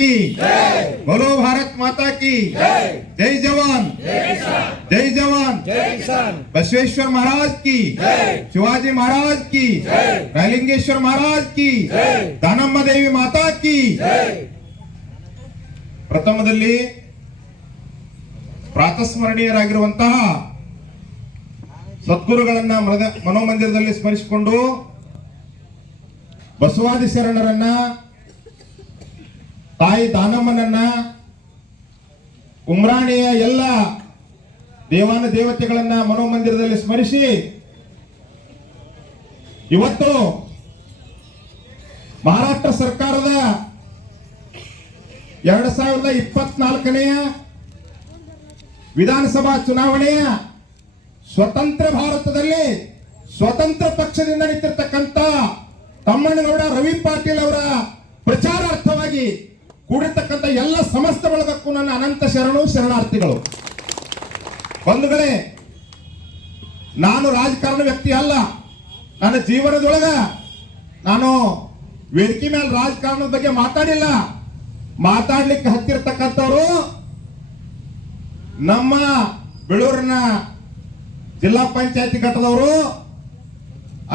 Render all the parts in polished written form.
की बोलो भारत माता की जय जवान जय जवान बसवेश्वर महाराज की शिवाजी महाराज की रायलिंगेश्वर महाराज की दानम्म देवी माता की ಪ್ರಥಮದಲ್ಲಿ ಪ್ರಾತಸ್ಮರಣೀಯರಾಗಿರುವಂತಹ ಸದ್ಗುರುಗಳನ್ನ ಮನೋಮಂದಿರದಲ್ಲಿ ಸ್ಮರಿಸಿಕೊಂಡು ಬಸವಾದಿ ಶರಣರನ್ನ ತಾಯಿ ದಾನಮ್ಮನನ್ನ ಉಮ್ರಾಣಿಯ ಎಲ್ಲ ದೇವಾನ ದೇವತೆಗಳನ್ನ ಮನೋಮಂದಿರದಲ್ಲಿ ಸ್ಮರಿಸಿ ಇವತ್ತು ಮಹಾರಾಷ್ಟ್ರ ಸರ್ಕಾರದ 2024ನೇ ವಿಧಾನಸಭಾ ಚುನಾವಣೆಯ ಸ್ವತಂತ್ರ ಭಾರತದಲ್ಲಿ ಸ್ವತಂತ್ರ ಪಕ್ಷದಿಂದ ನಿಂತಿರ್ತಕ್ಕಂಥ ತಮ್ಮಣ್ಣಗೌಡ ರವಿ ಪಾಟೀಲ್ ಅವರ ಪ್ರಚಾರಾರ್ಥವಾಗಿ ಕೂಡಿರ್ತಕ್ಕಂಥ ಎಲ್ಲ ಸಮಸ್ತ ಬಳಗಕ್ಕೂ ನನ್ನ ಅನಂತ ಶರಣಾರ್ಥಿಗಳು. ಬಂಧುಗಳೇ, ನಾನು ರಾಜಕಾರಣ ವ್ಯಕ್ತಿ ಅಲ್ಲ. ನನ್ನ ಜೀವನದೊಳಗ ನಾನು ವೇದಿಕೆ ಮೇಲೆ ರಾಜಕಾರಣದ ಬಗ್ಗೆ ಮಾತಾಡಿಲ್ಲ. ಮಾತಾಡ್ಲಿಕ್ಕೆ ಹತ್ತಿರತಕ್ಕಂಥವ್ರು ನಮ್ಮ ಬೆಳೂರಿನ ಜಿಲ್ಲಾ ಪಂಚಾಯತಿ ಘಟ್ಟದವರು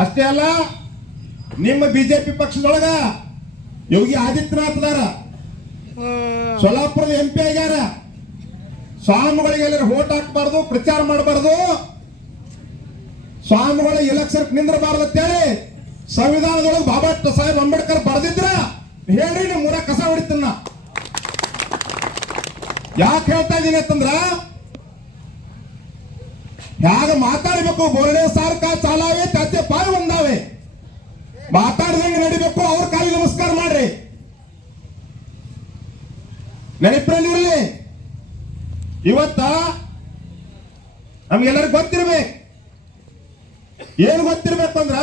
ಅಷ್ಟೇ ಅಲ್ಲ, ನಿಮ್ಮ ಬಿಜೆಪಿ ಪಕ್ಷದೊಳಗ ಯೋಗಿ ಆದಿತ್ಯನಾಥ್ದಾರ ಸೊಲ್ಲಾಪುರದ MP ಆಗ್ಯಾರ. ಸ್ವಾಮಿಗಳಿಗೆ ಎಲ್ಲರೂ ಓಟ್ ಹಾಕಬಾರ್ದು, ಪ್ರಚಾರ ಮಾಡಬಾರ್ದು, ಸ್ವಾಮಿಗಳ ಎಲೆಕ್ಷನ್ ನಿಂದ್ರಬಾರ್ದು ಅಂತೇಳಿ ಸಂವಿಧಾನದೊಳಗೆ ಬಾಬಾ ಸಾಹೇಬ್ ಅಂಬೇಡ್ಕರ್ ಬರೆದಿದ್ರ ಹೇಳ್ರಿ, ನೀವು ಮೂರ ಕಸ ಹೊಡಿತನ್ನ. ಯಾಕೆ ಹೇಳ್ತಾ ಇದೀನಿ ಅಂತಂದ್ರ ಹೇಗ ಮಾತಾಡಬೇಕು, ಬೋರ್ಡೆ ಸಾರ್ಕ ಚಾಲಾವೆ ಚಾಚೆ ಪಾಯ ಬಂದಾವೆ, ಮಾತಾಡ್ದಂಗೆ ನಡಿಬೇಕು. ಅವ್ರ ಕಾಲಿಗೆ ನಮಸ್ಕಾರ ಮಾಡ್ರಿ, ನೆನಪಿನಲ್ಲಿರಲಿ. ಇವತ್ತ ನಮ್ಗೆಲ್ಲರಿಗೂ ಗೊತ್ತಿರ್ಬೇಕು. ಏನು ಗೊತ್ತಿರ್ಬೇಕು ಅಂದ್ರ,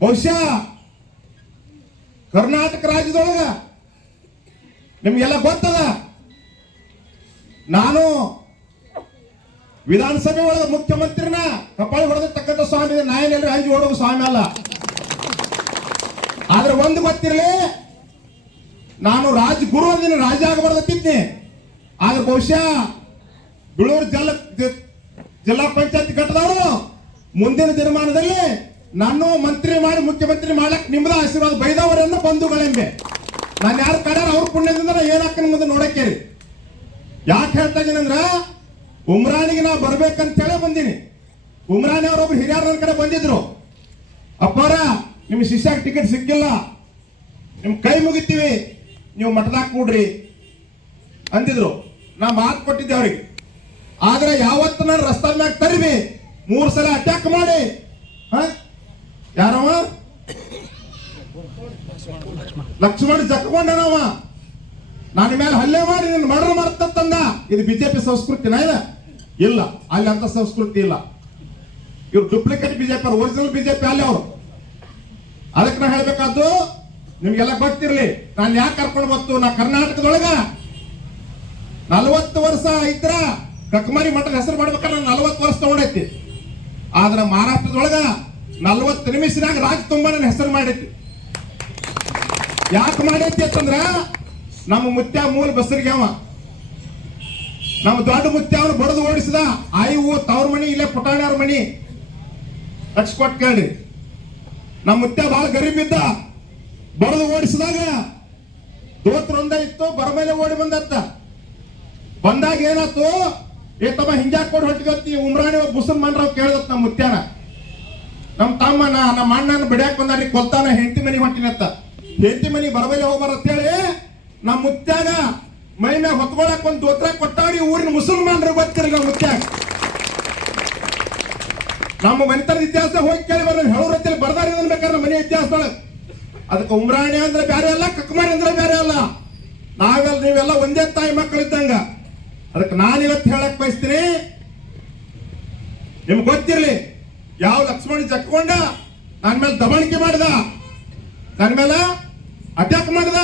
ಬಹುಶಃ ಕರ್ನಾಟಕ ರಾಜ್ಯದೊಳಗ ನಿಮ್ಗೆಲ್ಲ ಗೊತ್ತದ, ನಾನು ವಿಧಾನಸಭೆ ಒಳಗ ಮುಖ್ಯಮಂತ್ರಿನ ಕಪಾಳಿ ಹೊಡೆದಿರ್ತಕ್ಕಂಥ ಸ್ವಾಮಿ, ನಾಯನೆಲ್ಲರೂ ಹಂಜಿ ಓಡುವ ಸ್ವಾಮಿ ಅಲ್ಲ. ಆದ್ರೆ ಒಂದು ಗೊತ್ತಿರಲಿ, ನಾನು ರಾಜಗುರು ಅಂದಿನ ರಾಜ ಆಗಬಾರ್ದಿದ್ದೆ. ಆದ್ರೆ ಬಹುಶಃ ಬೆಳೂರು ಜಿಲ್ಲಾ ಪಂಚಾಯತ್ ಘಟ್ಟದವರು ಮುಂದಿನ ದಿನಮಾನದಲ್ಲಿ ನಾನು ಮಂತ್ರಿ ಮಾಡಿ ಮುಖ್ಯಮಂತ್ರಿ ಮಾಡಕ್ ನಿಮ್ದ ಆಶೀರ್ವಾದ ಬೈದವರನ್ನು ಬಂಧುಗಳೆಂಬೆ. ನಾನು ಯಾರು ಕಡ್ಯಾರ ಅವ್ರ ಪುಣ್ಯದಿಂದ ಏನಾಕ ಮುಂದೆ ನೋಡಕ್ಕೇರಿ. ಯಾಕೆ ಹೇಳ್ತಾ ಇದೀನಿ ಅಂದ್ರ, ಉಮ್ರಾಣಿಗೆ ನಾ ಬರ್ಬೇಕಂತ ಹೇಳಿ ಬಂದೀನಿ. ಉಮ್ರಾಣಿ ಅವರೊಬ್ರು ಹಿರಿಯರ ನನ್ನ ಕಡೆ ಬಂದಿದ್ರು. ಅಪ್ಪಾರ, ನಿಮ್ ಶಿಷ್ಯಾಗ ಟಿಕೆಟ್ ಸಿಕ್ಕಿಲ್ಲ, ನಿಮ್ ಕೈ ಮುಗಿತೀವಿ, ನೀವು ಮಠದಾಗ ಕೂಡ್ರಿ ಅಂದಿದ್ರು. ನಾ ಮಾತು ಕೊಟ್ಟಿದ್ದೆ ಅವ್ರಿಗೆ. ಆದ್ರೆ ಯಾವತ್ತು ನಾನು ರಸ್ತೆ ಮ್ಯಾಗ ತರಿವಿ 3 ಸಲ ಅಟ್ಯಾಕ್ ಮಾಡಿ, ಯಾರವ ಲಕ್ಷ್ಮಣ ಜಕ್ಕೊಂಡನವ ನನ್ನ ಮೇಲೆ ಹಲ್ಲೆ ಮಾಡಿ ನಿನ್ನ ಮರ್ಡರ್ ಮಾಡ್ತಂದ. ಇದು ಬಿಜೆಪಿ ಸಂಸ್ಕೃತಿನ? ಇಲ್ಲ, ಅಲ್ಲಿ ಅಂತ ಸಂಸ್ಕೃತಿ ಇಲ್ಲ. ಇವ್ರು ಡೂಪ್ಲಿಕೇಟ್ ಬಿಜೆಪಿ, ಒರಿಜಿನಲ್ ಬಿಜೆಪಿ ಅಲ್ಲಿ ಅವರು. ಅದಕ್ಕೆ ನಾ ಹೇಳ್ಬೇಕಾದ್ದು ನಿಮ್ಗೆಲ್ಲ ಗೊತ್ತಿರ್ಲಿ, ನಾನು ಯಾಕೆ ಕರ್ಕೊಂಡು ಬಂತು. ನಾ ಕರ್ನಾಟಕದೊಳಗ 40 ವರ್ಷ ಇದ್ರ ಕಕ್ಮಾರಿ ಮಠದ ಹೆಸರು ಮಾಡ್ಬೇಕಾದ್ರೆ 40 ವರ್ಷ ತಗೊಂಡೈತಿ. ಆದ್ರೆ ಮಹಾರಾಷ್ಟ್ರದೊಳಗ 40 ನಿಮಿಷದಾಗ ರಾಜ್ ತುಂಬಾ ನನ್ನ ಹೆಸರು ಮಾಡೈತಿ. ಯಾಕೆ ಮಾಡೈತಿ ಅಂತಂದ್ರ, ನಮ್ಮ ಮುತ್ಯ ಮೂಲ ಬಸರಿಗೆ ಅವ, ನಮ್ಮ ದೊಡ್ಡ ಮುತ್ಯ ಅವನು ಬಡದು ಓಡಿಸಿದ. ಆಯ್ವು ತವ್ರ ಮನಿ ಇಲ್ಲೇ ಪುಟಾಣಿಯವ್ರ ಮನಿ ಲಕ್ಷ ಕೊಟ್ಟು ಕೇಳ್ರಿ. ನಮ್ಮ ಮುತ್ಯ ಬಹಳ ಗರೀಬ್ ಇದ್ದ, ಬಡದು ಓಡಿಸಿದಾಗ ದೋತ್ರ ಒಂದೇ ಇತ್ತು, ಬರಮೇಲೆ ಓಡಿ ಬಂದತ್ತ. ಬಂದಾಗ ಏನಾಯ್ತು, ತಮ್ಮ ಹಿಂಗ್ಯಾಕ್ ಕೊಟ್ಟು ಹೊಟ್ಟಿಗತ್ತಿ ಉಮ್ರಾಣಿ ಮುಸಲ್ಮಾನ್ರಾವ್ ಕೇಳಿದತ್ ನಮ್ಮ ಮುತ್ಯಾನ. ನಮ್ಮ ತಮ್ಮನ ನಮ್ಮ ಅಣ್ಣನ ಬಿಡ್ಯಾಕ್ ಬಂದಾರಿ, ಕೊಲ್ತಾನ ಹೆಂಡತಿ ಮನಿ ಹೊಂಟಿನತ್ತ. ಹೆಂಡತಿ ಮನಿ ಬರಮೇಲೆ ಹೋಗ್ಬಾರ ಅಂತೇಳಿ ನಮ್ಮ ಮುತ್ಯಾಗ ಮೈ ಮ್ಯಾಗ ಹೊತ್ಕೊಳಕ್ ಒಂದು ದೋತ್ರ ಕೊಟ್ಟಾಡಿ. ಊರಿನ ಮುಸಲ್ಮಾನ್ರು ಗೊತ್ತಿರಿ ನಮ್ಮ ಮುತ್ಯಾಗ. ನಮ್ಮ ಮನೆತನದ ಇತಿಹಾಸ ಹೋಗಿ ಕೇಳಿ ಬರ್ರಿ, ಹೇಳೋರತ್ತಲ್ಲಿ ಬರ್ದಾರಿ ಅನ್ಬೇಕಾದ್ರೆ ಮನೆ ಇತಿಹಾಸದೊಳಗೆ. ಅದಕ್ಕೆ ಉಮ್ರಾಣಿ ಅಂದ್ರೆ ಬೇರೆ ಅಲ್ಲ, ಕಕ್ಮಾರಿ ಅಂದ್ರೆ ಬೇರೆ ಅಲ್ಲ. ನಾವೆಲ್ಲ ನೀವೆಲ್ಲ ಒಂದೇ ತಾಯಿ ಮಕ್ಕಳಿದ್ದಂಗ. ಅದಕ್ಕೆ ನಾನು ಇವತ್ತು ಹೇಳಕ್ ಬಯಸ್ತೀನಿ, ನಿಮ್ಗೆ ಗೊತ್ತಿರ್ಲಿ, ಯಾವ ಲಕ್ಷ್ಮಣ ಜಕ್ಕೊಂಡ ನನ್ನ ಮೇಲೆ ದಬಾಣಿಕೆ ಮಾಡಿದ, ನನ್ನ ಮೇಲೆ ಅಟ್ಯಾಕ್ ಮಾಡಿದ.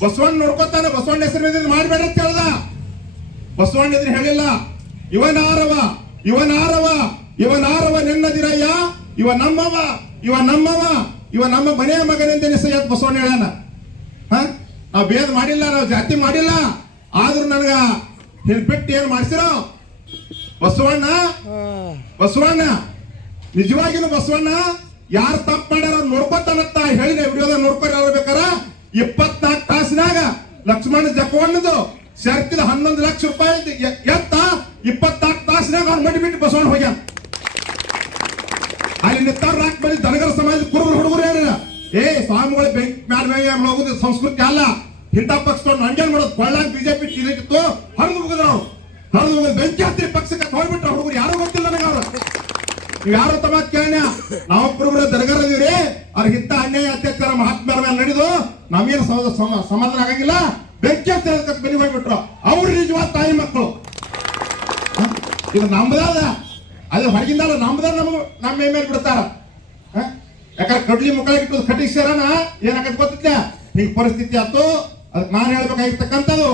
ಬಸವಣ್ಣ ನೋಡ್ಕೊತಾನೆ, ಬಸವಣ್ಣ ಹೆಸರು ಮಾಡಬೇಡ ಅಂತ ಹೇಳ್ದ. ಬಸವಣ್ಣ ಎದುರು ಹೇಳಿಲ್ಲ, ಇವನಾರವ ಇವನಾರವ ಇವನಾರವ ನೆನ್ನದಿರಯ್ಯ, ಇವ ನಮ್ಮವ ಇವ ನಮ್ಮವ ಇವ ನಮ್ಮ ಮನೆಯ ಮಗನೆಂದ ಬಸವಣ್ಣ ಹೇಳ್ಯಾನ. ನಾವು ಭೇದ ಮಾಡಿಲ್ಲ, ನಾವು ಜಾತಿ ಮಾಡಿಲ್ಲ. ಆದ್ರೂ ನನಗ ಬಿಟ್ಟು ಏನ್ ಮಾಡ್ಸಿರೋ ಬಸವಣ್ಣ ನಿಜವಾಗಿನೂ ಬಸವಣ್ಣ ಯಾರು ತಪ್ಪು ಮಾಡ್ಯಾರ ನೋಡ್ಕೊತಾನಂತ ಹೇಳಿದೆ. ವಿಡಿಯೋದಾಗ ನೋಡ್ಕೊಂಡು ಬೇಕಾರ 24 ತಾಸಿನಾಗ ಲಕ್ಷ್ಮಣ ಜಪವಣ್ಣದು ಶರ್ತಿದ 11 ಲಕ್ಷ ರೂಪಾಯಿ ಎತ್ತ 24 ತಾಸಿನಾಗ ಅವ್ನು ಮಡಿ ಬಿಟ್ಟು ಬಸವಣ್ಣ ಹೋಗ್ಯಾನ. ಅಲ್ಲಿ ನಿತ್ತಾರ ರಾಕ್ ಬಳಿ ದನಗರ ಸಮಾಜದ ಕುರುಬರು ಹುಡುಗರು ಏನಿಲ್ಲ, ಸ್ವಾಮಿಗಳು ಬೆಂಕಿ ಮ್ಯಾಲ ಹೋಗುದು ಸಂಸ್ಕೃತಿ ಅಲ್ಲ. ಇಂಥ ಪಕ್ಷ ಹಂಗೇನ್ ಮಾಡೋದು, ಕೊಳ್ಳಾಗ ಬಿಜೆಪಿ ಇತ್ತು ಹರಿದು ಮುಗಿದ್ರು, ಹರಿದು ಮುಗಿದು ಬೆಂಕಿ ಹತ್ತಿರ ಪಕ್ಷಕ್ಕೆ ಹೋಗ್ಬಿಟ್ರ ಹುಡುಗರು. ಯಾರು ಗೊತ್ತಿಲ್ಲ ನನಗೆ ಅವರು. ನೀವು ಯಾರು ತಮ್ಮ ಕೇಳ, ನಾವು ಕುರುಬರು ದನಗರ ಇದೀವ್ರಿ, ಅವ್ರಿಗಿಂತ ಅನ್ಯಾಯ ಅತ್ಯಾಚಾರ ಮಹಾತ್ಮರ ಮೇಲೆ ನಡೆದು ನಮಗೇನು ಸಮಾಧಾನ ಆಗಂಗಿಲ್ಲ. ಬೆಂಕಿ ಹತ್ತಿರ ಬೆನಿ ಹೋಗ್ಬಿಟ್ರು. ಅವ್ರು ನಿಜವಾದ ತಾಯಿ ಮಕ್ಕಳು. ಇದು ನಮ್ದಾದ, ಅದು ಹೊರಗಿಂದ ನಮ್ದ ನಮ್ಮ ಮೇಲೆ ಬಿಡ್ತಾರ. ಯಾಕಂದ್ರೆ ಕಡ್ಲಿ ಮುಕ್ಕಳಿಟ್ಟು ಕಟ್ಟಿಸ್ಯಾರನ ಏನಾಗತ್ತೆ ಗೊತ್ತಿಲ್ಲ. ಹಿಂಗ್ ಪರಿಸ್ಥಿತಿ ಆಯ್ತು. ಅದಕ್ಕೆ ನಾನು ಹೇಳ್ಬೇಕಾಗಿರ್ತಕ್ಕಂಥದ್ದು,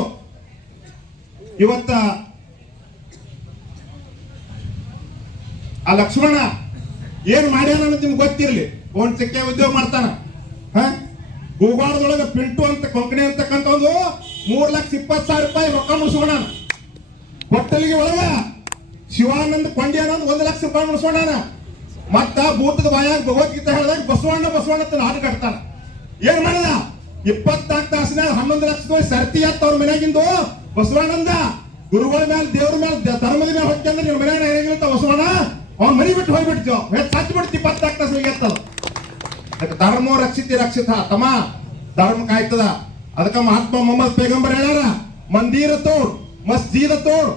ಇವತ್ತ ಆ ಲಕ್ಷ್ಮಣ ಏನ್ ಮಾಡ್ಯಾನ ಅನ್ನೋದು ನಿಮ್ಗೆ ಗೊತ್ತಿರ್ಲಿ. ಫೋನ್ ಸಿಕ್ಕೆ ಉದ್ಯೋಗ ಮಾಡ್ತಾನ. ಗೋವಾಡದೊಳಗೆ ಪಿಂಟು ಅಂತ ಕೊಂಕಣಿ ಅಂತಕ್ಕಂಥ ಒಂದು 3,20,000 ರೂಪಾಯಿ ರೊಕ್ಕ ಮುಗಿಸ್ಕೊಂಡ. ಕೊಟ್ಟಲಿಗೆ ಒಳಗ ಶಿವಾನಂದ ಕೊಂಡಿ ಅನ್ನೋದು 1 ಲಕ್ಷ ರೂಪಾಯಿ ಮುಗಿಸ್ಕೊಂಡಾನ. ಮತ್ತ ಭೂತದ ಬಾಯಾಗ ಭಗವದ್ಗೀತೆ ಹೇಳಿದಾಗ ಬಸವಣ್ಣ ಅಂತ ಹಾಡು ಕಟ್ತಾನ. ಏನ್ ಮಾಡಿದ 24 ತಾಸಿನಾಗ 11 ಲಕ್ಷ ರೂಪಾಯಿ ಸರ್ತಿ ಅತ್ತ ಅವ್ರ ಮನ್ಯಾಗಿಂದು ಬಸವಣ್ಣಂದ. ಗುರುಗಳ ಮೇಲೆ ದೇವ್ರ ಮೇಲೆ ಧರ್ಮದ ಮೇಲೆ ಹೊಕ್ಕೆ ಅಂದ್ರೆ ನಿಮ್ಮ ಮನ್ಯಾಗ ಹೇಗಿರುತ್ತ ಬಸವಣ್ಣ ಅವ್ನ ಮನಿ ಬಿಟ್ಟು ಹೋಗ್ಬಿಡ್ತೀವ, ಸಚ್ಚಿ ಬಿಡ್ತಿ 24 ತಾಸು ಎತ್ತದ. ಅದಕ್ಕೆ ಧರ್ಮೋ ರಕ್ಷಿತ ತಮ್ಮ, ಧರ್ಮ ಕಾಯ್ತದ. ಅದಕ್ಕೆ ಮಹಾತ್ಮ ಮೊಹಮ್ಮದ್ ಪೈಗಂಬರ್ ಹೇಳ್ಯಾರ, ಮಂದಿರ ತೋಡ್ ಮಸ್ಜಿದ ತೋಡ್